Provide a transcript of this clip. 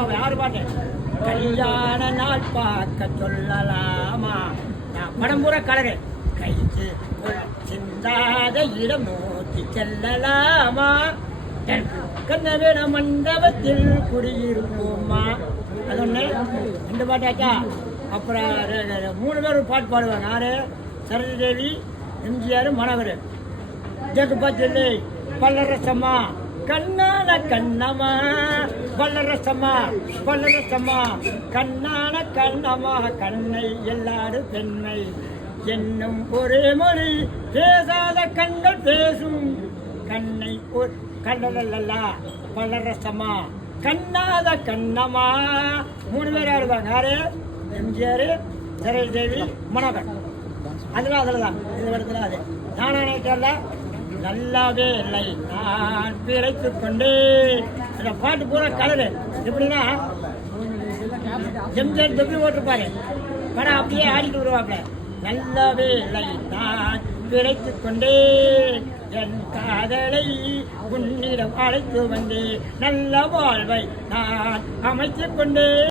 பாப்பா யாரு பாட்டு கல்யாண நாள் பார்க்க சொல்லலாமா நான் படம் பூரா கலரு கைக்கு சிந்தாத இடம் நோக்கி செல்லலாமா கண்ணவேட மண்டபத்தில் குடியிருப்போமா அது ஒன்று ரெண்டு பாட்டாச்சா. அப்புறம் 3 பேர் ஒரு பாட்டு பாடுவாங்க. யாரு? சரஸ்வதி, எம்ஜிஆர், மனவர். ஜெகு பத்திலே பல்லரசம்மா கண்ணான கண்ணம்மா பல்லரசம்மா பல்லரசம்மா கண்ணான கண்ணம்மா கண்ணை எல்லாரும் பெண்மை என்னும் ஒரே மொழி பேசாத கண்கள் பேசும் கண்ணை ஒரு கண்ணலல்லா பல்லரசம்மா கண்ணாத கண்ணம்மா 3 பேர் ஆடுவாங்க. யாரு? எம்ஜிஆர், சரஸ்வதி, மனவர். அதில் தான் இது இடத்துல அது நானே கேட்கல நல்லாவே இல்லை நான் பிழைத்து கொண்டு இந்த பாட்டு பூரா கலரு எப்படின்னா எம்ஜிஆர் தொப்பி ஓட்டுப்பாரு படம் அப்படியே ஆடிட்டு வருவாப்ல. நல்லாவே இல்லை நான் பிழைத்து கொண்டே என் காதலை உன்னிடம் அழைத்து வந்தே நல்ல வாழ்வை நான் அமைத்து கொண்டே